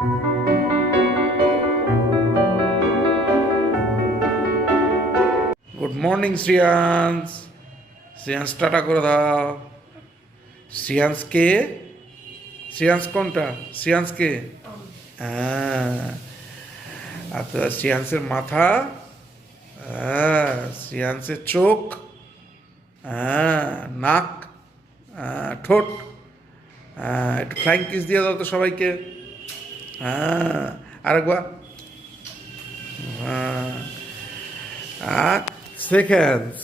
Good morning Shriyansh. Shriyansh tata করে দাও। শ্রিয়াংশ কে? শ্রিয়াংশ কোনটা? শ্রিয়াংশ কে? হ্যাঁ, আচ্ছা, শ্রিয়াংশের মাথা, হ্যাঁ, শ্রিয়াংশের চোখ, হ্যাঁ, নাক, হ্যাঁ, ঠোঁট, হ্যাঁ, একটু ফ্লাইং কিস দিয়ে দাও তো সবাইকে। হ্যাঁ, আরেকবার, হ্যাঁ, আর seconds.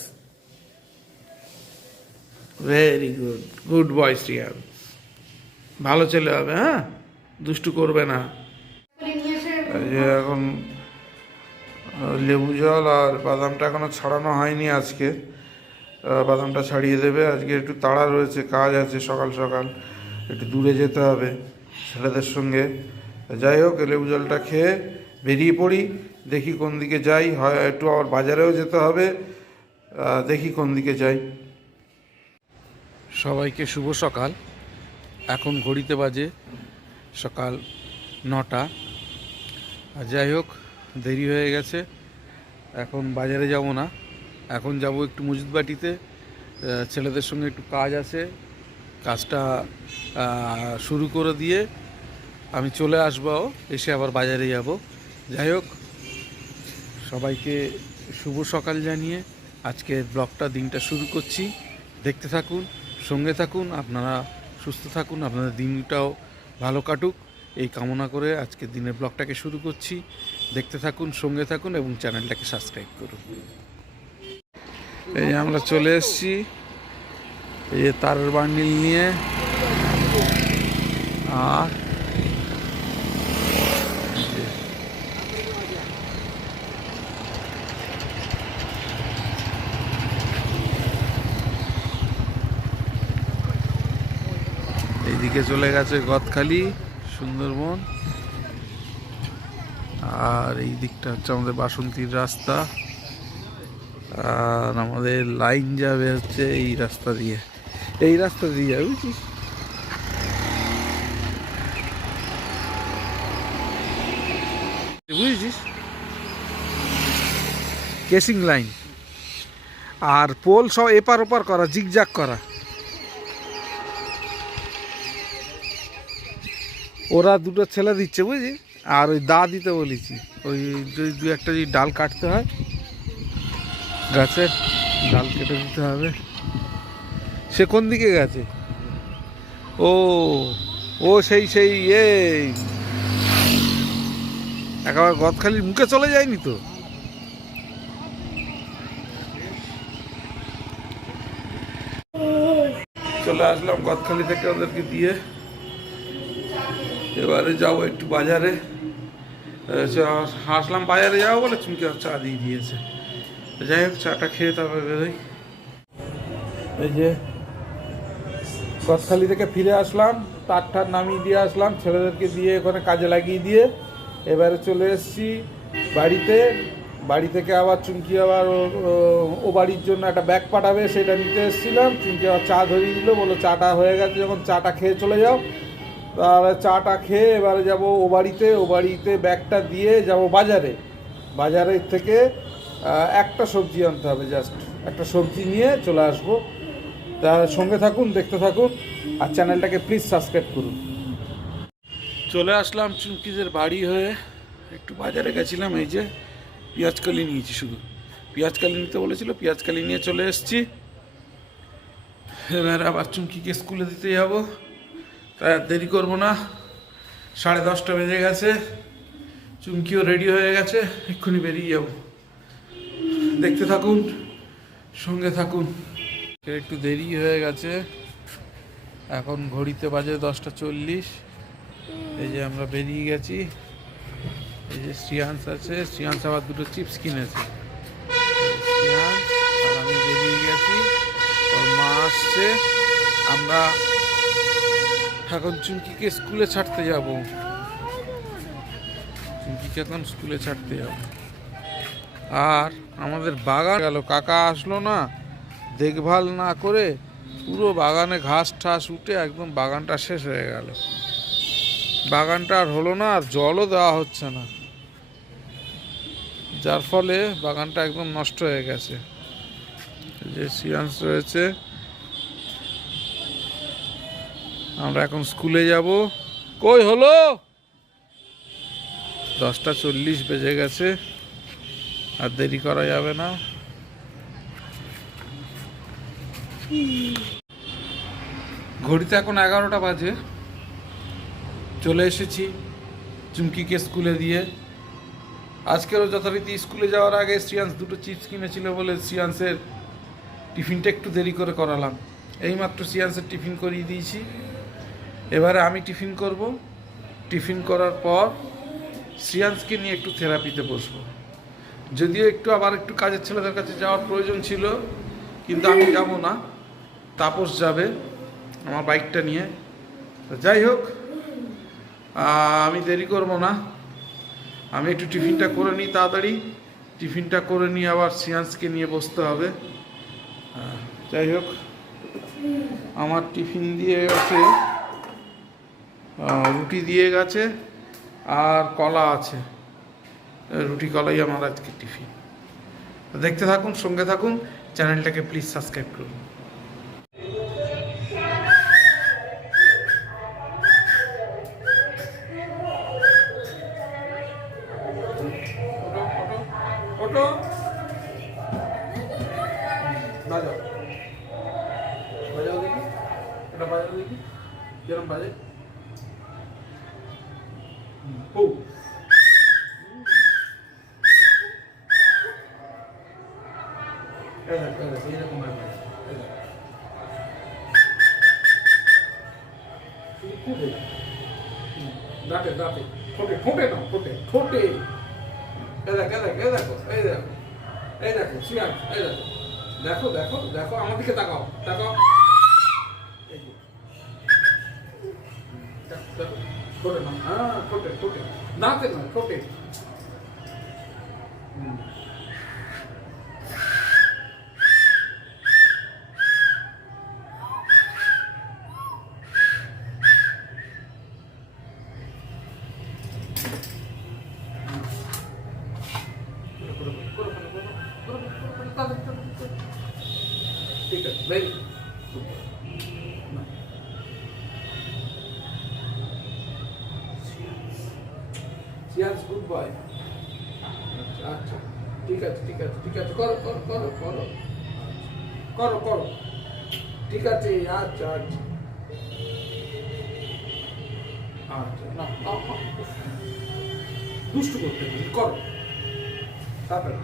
Very good, good boy Shriyansh, ভালো ছেলে হবে। হ্যাঁ, দুষ্টু করবে না। এই যে এখন লেবু জল আর বাদামটা এখনো ছাড়ানো হয়নি আজকে। বাদামটা ছাড়িয়ে দেবে। আজকে একটু তাড়া রয়েছে, কাজ আছে, সকাল সকাল একটু দূরে যেতে হবে ছেলেদের সঙ্গে। যাই হোক, লেবু জলটা খেয়ে বেরিয়ে পড়ি, দেখি কোন দিকে যাই। হয় একটু আবার বাজারেও যেতে হবে, দেখি কোন দিকে যাই। সবাইকে শুভ সকাল। এখন ঘড়িতে বাজে সকাল 9টা। যাই হোক, দেরি হয়ে গেছে। এখন বাজারে যাব না, এখন যাব একটু মজুদবাটিতে। ছেলেদের সঙ্গে একটু কাজ আছে, কাজটা শুরু করে দিয়ে আমি চলে আসবো, এসে আবার বাজারে যাব। যাই হোক, সবাইকে শুভ সকাল জানিয়ে আজকের ব্লগটা, দিনটা শুরু করছি। দেখতে থাকুন, সঙ্গে থাকুন, আপনারা সুস্থ থাকুন, আপনাদের দিনটাও ভালো কাটুক এই কামনা করে আজকের দিনের ব্লগটাকে শুরু করছি। দেখতে থাকুন, সঙ্গে থাকুন এবং চ্যানেলটাকে সাবস্ক্রাইব করুন। এই আমরা চলে এসেছি এই যে তারের বান্ডিল নিয়ে। আর এইদিকে চলে গেছে গদখালি, সুন্দরবন। আর এই দিকটা হচ্ছে আমাদের বাসন্তীর রাস্তা। আর আমাদের লাইন যাবে হচ্ছে এই রাস্তা দিয়ে, এই রাস্তা দিয়ে যাবে, বুঝছিস? বুঝেছিস? কেসিং লাইন আর পোল সব এপার ওপার করা, জিগজাগ করা। ওরা দুটো ছেলে দিচ্ছে, বুঝলি? আর ওই দা দিতে বলেছি, ওই দু একটা যদি ডাল কাটতে হয়, গাছের ডাল কেটে দিতে হবে। সে কোন দিকে গেছে? ও ও সেই সেই একেবারে গদখালির মুখে চলে যায়নি তো? চলে আসলাম গদখালি থেকে ওদেরকে দিয়ে। এবারে যাবো একটু বাজারে। আসলাম বাজারে যাবো বলে চুমকি চা দিয়ে দিয়েছে। যাই হোক, চাটা খেয়ে তারপরে বেরোই। এই যে গদখালি থেকে ফিরে আসলাম, তার নামিয়ে দিয়ে আসলাম, ছেলেদেরকে দিয়ে ওখানে কাজে লাগিয়ে দিয়ে এবারে চলে এসেছি বাড়িতে। বাড়ি থেকে আবার চুমকি আবার ও বাড়ির জন্য একটা ব্যাগ পাঠাবে, সেটা নিতে এসেছিলাম। চুমকি আবার চা ধরিয়ে দিল, বললো চাটা হয়ে গেছে যখন, চাটা খেয়ে চলে যাও। তাহলে চাটা খেয়ে এবারে যাব ও বাড়িতে। ও বাড়িতে ব্যাগটা দিয়ে যাব বাজারে। বাজারের থেকে একটা সবজি আনতে হবে, জাস্ট একটা সবজি নিয়ে চলে আসবো। তার সঙ্গে থাকুন, দেখতে থাকুন, আর চ্যানেলটাকে প্লিজ সাবস্ক্রাইব করুন। চলে আসলাম চুমকিদের বাড়ি হয়ে। একটু বাজারে গেছিলাম, এই যে পেঁয়াজকালি নিয়েছি, শুধু পেঁয়াজকালি নিতে বলেছিল, পেঁয়াজকালি নিয়ে চলে এসেছি। এবার আবার চুমকিকে স্কুলে দিতে যাব, তাই আর দেরি করবো না। 10:30 বেজে গেছে, চুমকিও রেডি হয়ে গেছে, এক্ষুনি বেরিয়ে যাব। দেখতে থাকুন, সঙ্গে থাকুন। একটু দেরি হয়ে গেছে, এখন ঘড়িতে বাজে 10:40। এই যে আমরা বেরিয়ে গেছি। এই যে শ্রিয়াংশ আছে, শ্রিয়াংশ আবার দুটো চিপস কিনেছে। শ্রিয়াংশ আর আমি বেরিয়ে গেছি, ওর মা আসছে। আমরা এখন চুমকিকে স্কুলে ছাড়তে যাব। চুমকিকে এখন স্কুলে ছাড়তে যাব। আর আমাদের বাগান গেল, কাকা আসলো না, দেখভাল না করে পুরো বাগানে ঘাস ঠাস উঠে একদম বাগানটা শেষ হয়ে গেল। বাগানটা আর হলো না, আর জলও দেওয়া হচ্ছে না, যার ফলে বাগানটা একদম নষ্ট হয়ে গেছে। যে সিয়ান্স রয়েছে, আমরা এখন স্কুলে যাব। কই হলো? 10টা 40 বেজে গেছে, আর দেরি করা যাবে না। ঘড়িতে এখন 11টা বাজে। চলে এসেছি চুমকিকে স্কুলে দিয়ে। আজকেরও যথারীতি স্কুলে যাওয়ার আগে শ্রিয়াংশ 2টো চিপস কিনেছিল বলে শ্রিয়াংশের টিফিনটা একটু দেরি করে করালাম। এইমাত্র শ্রিয়াংশের টিফিন করিয়ে দিয়েছি, এবারে আমি টিফিন করব। টিফিন করার পর শ্রিয়াংশকে নিয়ে একটু থেরাপিতে বসবো। যদিও আবার একটু কাজের ছেলেদের কাছে যাওয়ার প্রয়োজন ছিল, কিন্তু আমি যাব না, তাপস যাবে আমার বাইকটা নিয়ে। যাই হোক, আমি দেরি করব না, আমি একটু টিফিনটা করে নিই তাড়াতাড়ি। টিফিনটা করে নিয়ে আবার শ্রিয়াংশকে নিয়ে বসতে হবে। যাই হোক, আমার টিফিন দিয়ে গেছে, রুটি দিয়ে গেছে আর কলা আছে। রুটি কলাই আমার আজকে টিফিন। দেখতে থাকুন, সঙ্গে থাকুন, চ্যানেলটাকে প্লিজ সাবস্ক্রাইব করুন। ওটো বাজাও, বাজাও দেখি, এটা বাজাও দেখি যেরকম বাজে। ও এইরকম দাঁতে দাঁতে ঠোঁটে ঠোঁটে না ঠোঁটে ঠোঁটে। দেখো এই দেখো শ্রিয়াংশ, এই দেখো দেখো দেখো দেখো আমার দিকে তাকাও তাকাও। এই যে দেখো, ঠোঁটে না, হ্যাঁ ঠোঁটে ঠোঁটে, দাঁতে না ঠোঁটে। ঠিক আছে, ভেরি শ্রিয়াংশ, গুড বয়। আচ্ছা ঠিক আছে ঠিক আছে ঠিক আছে, করো করো করো করো করো করো, ঠিক আছে। আচ্ছা আচ্ছা আচ্ছা, না দুষ্টু করতে করো তাড়াতাড়ি।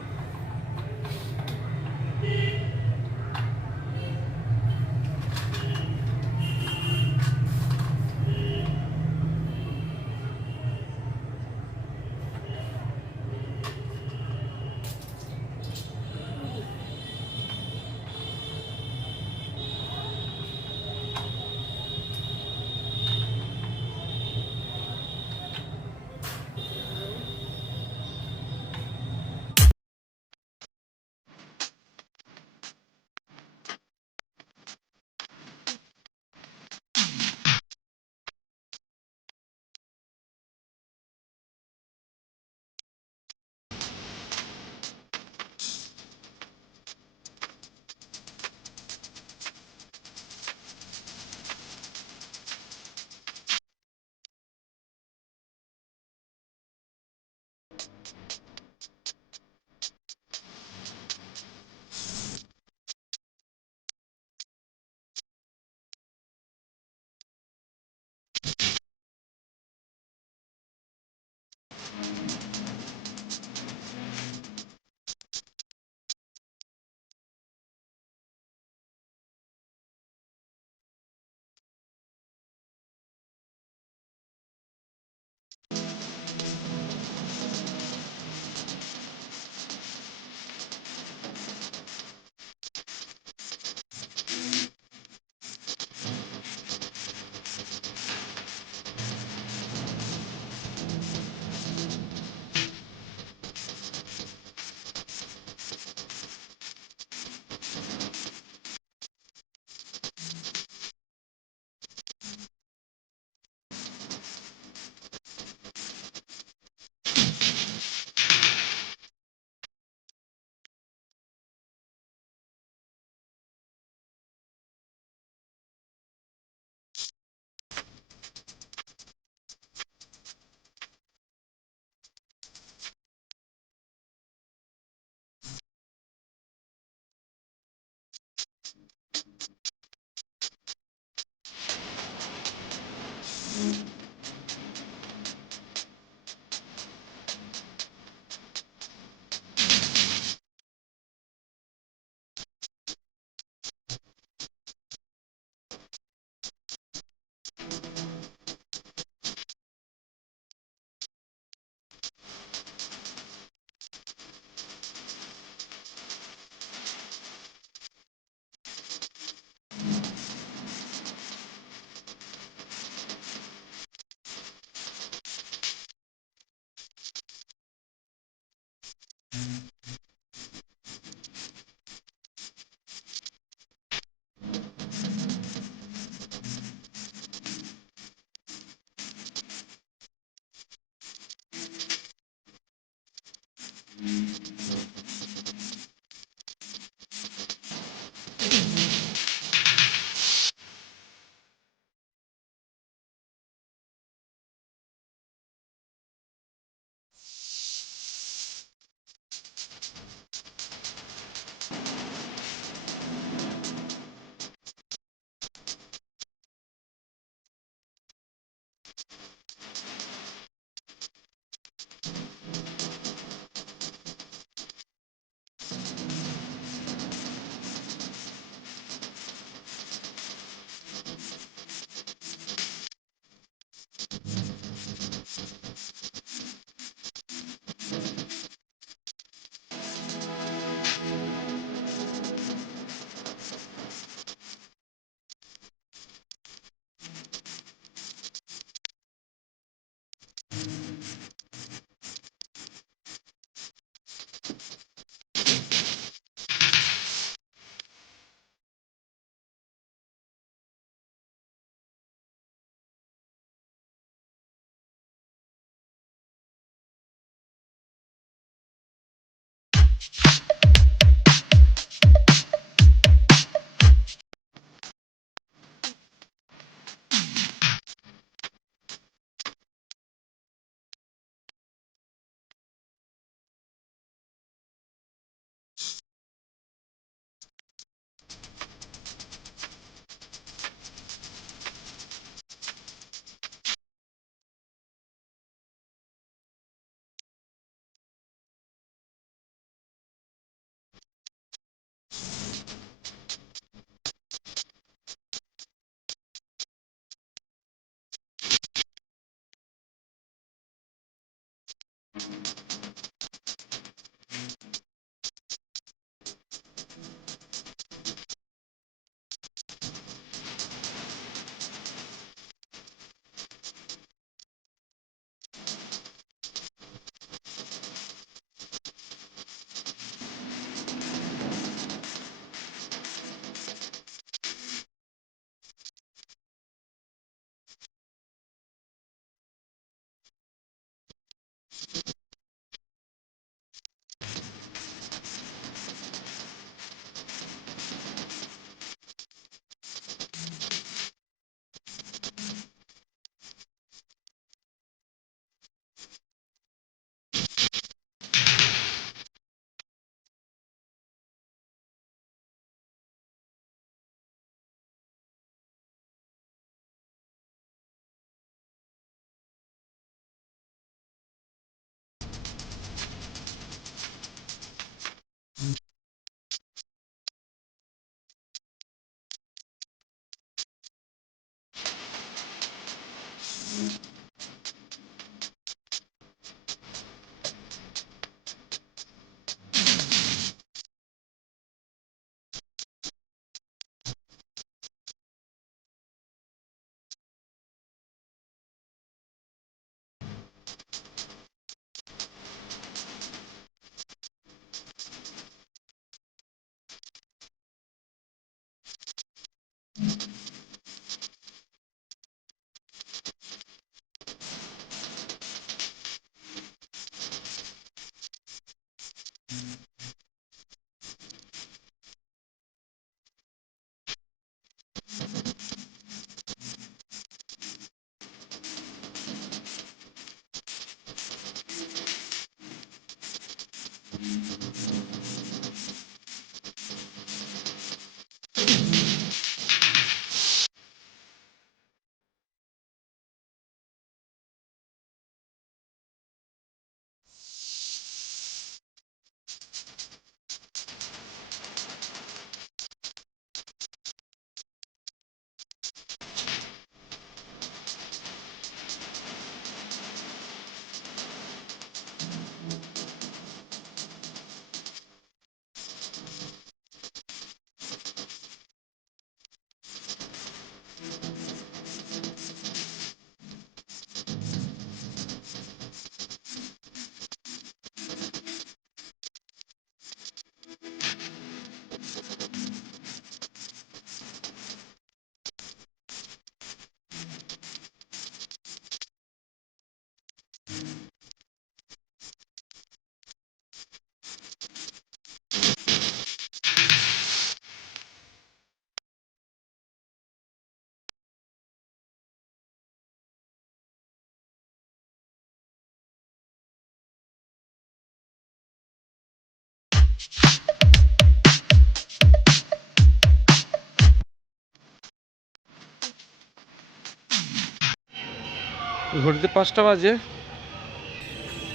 ঘড়িতে 5টা বাজে।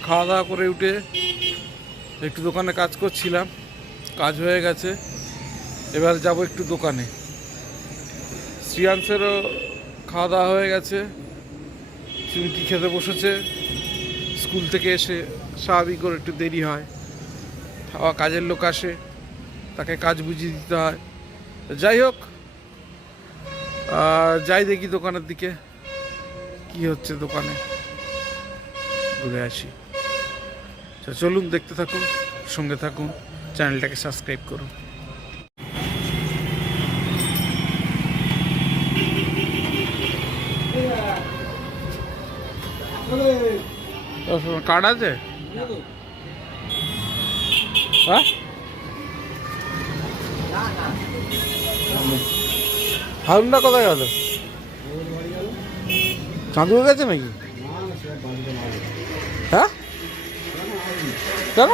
খাওয়া দাওয়া করে উঠে একটু দোকানে কাজ করছিলাম, কাজ হয়ে গেছে। এবার যাব একটু দোকানে। শ্রিয়াংশেরও খাওয়া দাওয়া হয়ে গেছে, চুমকি খেতে বসেছে। স্কুল থেকে এসে স্বাভাবিক করে একটু দেরি হয়, কাজের লোক আসে, তাকে কাজ বুঝিয়ে দিতে হয়। যাই হোক, যাই দেখি দোকানের দিকে কি হচ্ছে, দোকানে ঘুরে আসি। চলুন, দেখতে থাকুন, সঙ্গে থাকুন, চ্যানেলটাকে সাবস্ক্রাইব করুন। কার্ড আছে? হ্যাঁ, হারুনটা কোথায় গেল? চাঁদুকে গেছে নাকি? হ্যাঁ, কেন?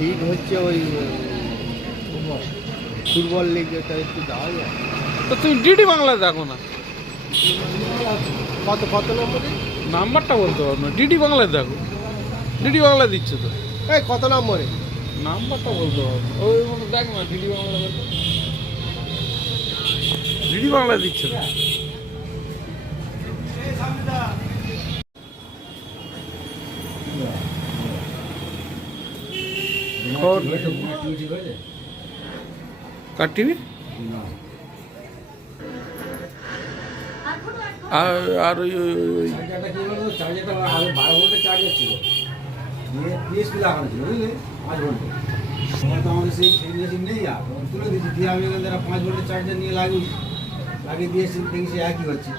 লিগ হচ্ছে ওই ফুটবল লিগ, এটা একটু দেওয়া যায়। তো তুমি ডিডি বাংলা দেখো না? কত কত নম্বরে? নাম্বারটা বলতে পারবো না, ডিডি বাংলায় দেখো। ডিডি বাংলায় দিচ্ছে তো। এই কত নম্বরে? নাম্বারটা বলতে পারবো না। ওই দেখ না, ডিডি বাংলা দেখো, ডিডি বাংলায় দিচ্ছে তো। কার টিভি? আর আর ওই চার্জারটা কি বলতো, চার্জারটা আগে 12 ভোল্টের চার্জার ছিল, দিয়ে পিএসপি লাগানো ছিল, বুঝলে, 5 ভোল্টের। তখন তো আমাদের সেই মেশিন নেই, আর তুলে দিয়েছি, দিয়ে আমি এখান থেকে 5 ভোল্টের চার্জার নিয়ে লাগিয়ে দিয়েছি, দেখি সে একই হচ্ছে,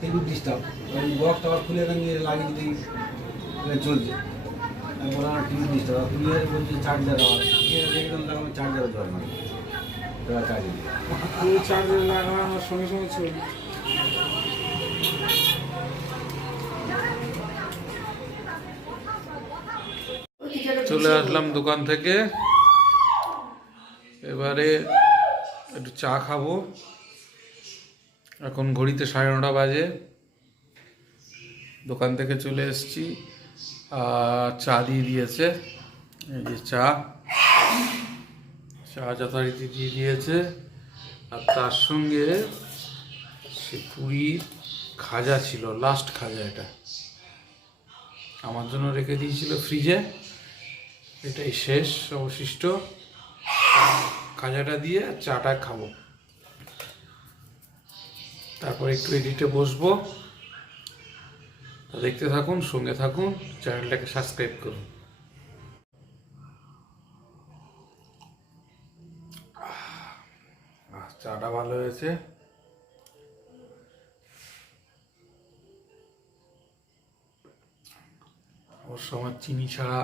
টিভি ডিস্টার্ব। ওই বক্সটা আবার খুলে এখানে নিয়ে লাগিয়ে দিই, চলছে। আমি বললাম আমার টিভি ডিস্টার্ব, খুলে বলছি চার্জার, আমার দেখলাম তখন আমি চার্জারও ধরে না, এবার চার্জার দিই, চার্জার লাগানোর সঙ্গে সঙ্গে চলবে। চলে আসলাম দোকান থেকে, এবারে একটু চা খাবো। এখন ঘড়িতে 9:30 বাজে। দোকান থেকে চলে এসেছি, আর চা দিয়ে দিয়েছে। এই যে চা যথারীতি দিয়ে দিয়েছে, আর তার সঙ্গে সে পুরীর খাজা ছিল, লাস্ট খাজা। এটা আমার জন্য রেখে দিয়েছিল ফ্রিজে, এটাই শেষ অবশিষ্ট। খাজাটা দিয়ে চাটা খাবো, তারপর একটু এডিটে বসবো। দেখতে থাকুন, সঙ্গে থাকুন, চ্যানেলটাকে সাবস্ক্রাইব করুন। চাটা ভালো হয়েছে। অবশ্য আমার চিনি ছাড়া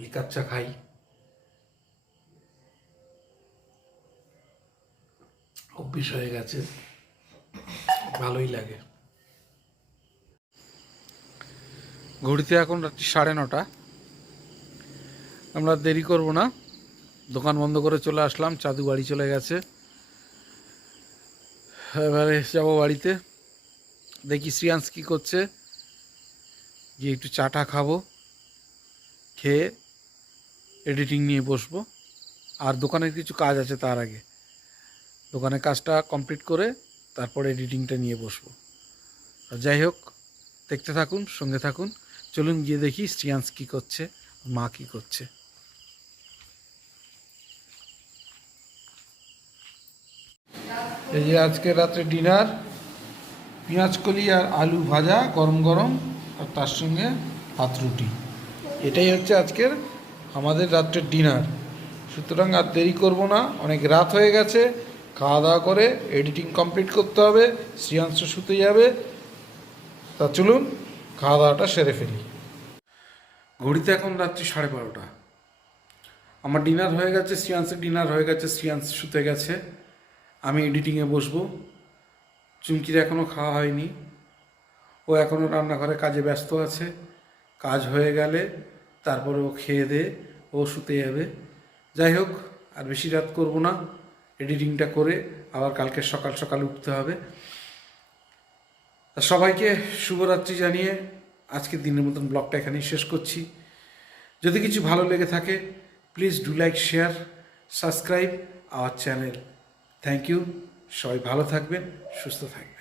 লিকার চা খাই, অভ্যেস হয়ে গেছে, ভালোই লাগে। ঘড়িতে এখন রাত্রি 9:30। আমরা দেরি করব না, দোকান বন্ধ করে চলে আসলাম। চাদু বাড়ি চলে গেছে, এবারে যাবো বাড়িতে। দেখি শ্রিয়াংশ কী করছে, গিয়ে একটু চাটা খাবো, খেয়ে এডিটিং নিয়ে বসবো। আর দোকানের কিছু কাজ আছে, তার আগে দোকানের কাজটা কমপ্লিট করে তারপরে এডিটিংটা নিয়ে বসবো। যাই হোক, দেখতে থাকুন, সঙ্গে থাকুন। চলুন গিয়ে দেখি শ্রিয়াংশ কী করছে, মা কী করছে। এই যে আজকে রাত্রে ডিনার, পেঁয়াজকলি আর আলু ভাজা গরম গরম, আর তার সঙ্গে ভাত রুটি। এটাই হচ্ছে আজকের আমাদের রাত্রের ডিনার। সুতরাং আর দেরি করব না, অনেক রাত হয়ে গেছে। খাওয়া দাওয়া করে এডিটিং কমপ্লিট করতে হবে, শ্রিয়াংশ শুতে যাবে। তা চলুন খাওয়া দাওয়াটা সেরে ফেলি। ঘড়িতে এখন রাত্রি 12:30। আমার ডিনার হয়ে গেছে, শ্রিয়াংশের ডিনার হয়ে গেছে, শ্রিয়াংশ শুতে গেছে। আমি এডিটিংয়ে বসবো। চুমকির এখনও খাওয়া হয়নি, ও এখনও রান্নাঘরে কাজে ব্যস্ত আছে। কাজ হয়ে গেলে তারপরে ও খেয়ে দিয়ে ও শুতে যাবে। যাই হোক, আর বেশি রাত করব না, এডিটিংটা করে আবার কালকে সকাল সকাল উঠতে হবে। সবাইকে শুভরাত্রি জানিয়ে আজকের দিনের মতন ব্লগটা এখানেই শেষ করছি। যদি কিছু ভালো লেগে থাকে, please do like, share, subscribe our channel. Thank you. সবাই ভালো থাকবেন, সুস্থ থাকবেন।